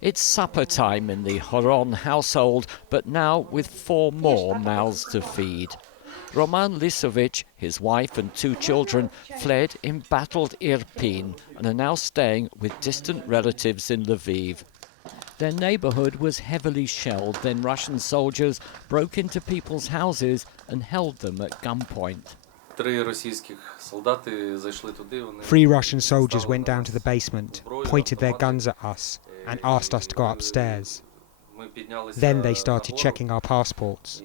It's supper time in the Horon household, but now with 4 more mouths to feed. Roman Lisovich, his wife and 2 children, fled embattled Irpin and are now staying with distant relatives in Lviv. Their neighborhood was heavily shelled, then Russian soldiers broke into people's houses and held them at gunpoint. 3 Russian soldiers went down to the basement, pointed their guns at us, and asked us to go upstairs. Then they started checking our passports.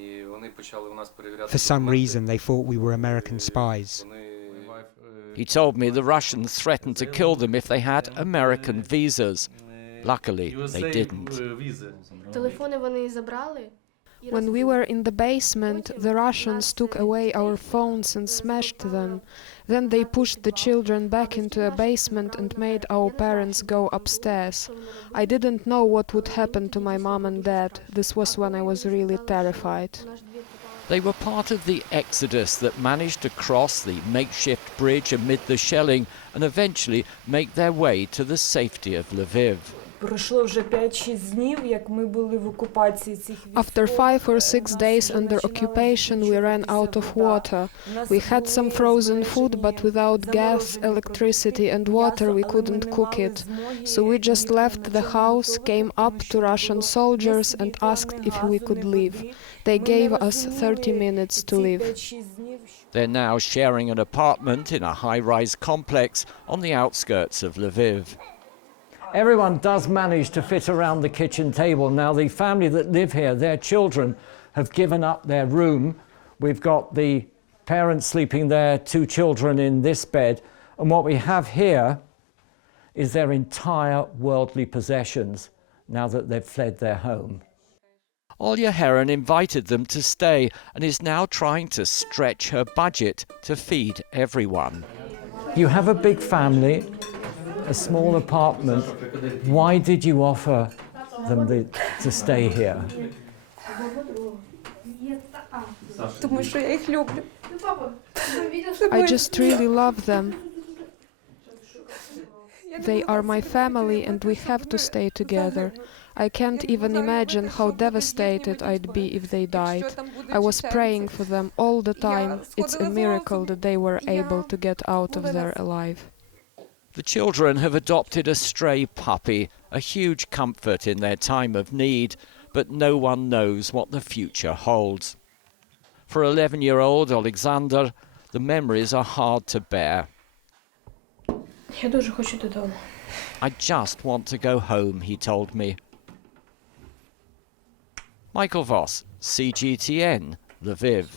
For some reason, they thought we were American spies. He told me the Russians threatened to kill them if they had American visas. Luckily, they didn't. When we were in the basement, the Russians took away our phones and smashed them. Then they pushed the children back into a basement and made our parents go upstairs. I didn't know what would happen to my mom and dad. This was when I was really terrified. They were part of the exodus that managed to cross the makeshift bridge amid the shelling and eventually make their way to the safety of Lviv. After 5 or 6 days under occupation, we ran out of water. We had some frozen food, but without gas, electricity and water we couldn't cook it. So we just left the house, came up to Russian soldiers and asked if we could leave. They gave us 30 minutes to leave. They're now sharing an apartment in a high-rise complex on the outskirts of Lviv. Everyone does manage to fit around the kitchen table. Now, the family that live here, their children have given up their room. We've got the parents sleeping there, 2 children in this bed. And what we have here is their entire worldly possessions now that they've fled their home. Olya Heron invited them to stay and is now trying to stretch her budget to feed everyone. You have a big family, a small apartment. Why did you offer them to stay here? I just really love them. They are my family and we have to stay together. I can't even imagine how devastated I'd be if they died. I was praying for them all the time. It's a miracle that they were able to get out of there alive. The children have adopted a stray puppy, a huge comfort in their time of need, but no one knows what the future holds. For 11-year-old Alexander, the memories are hard to bear. I just want to go home, he told me. Michael Voss, CGTN, Lviv.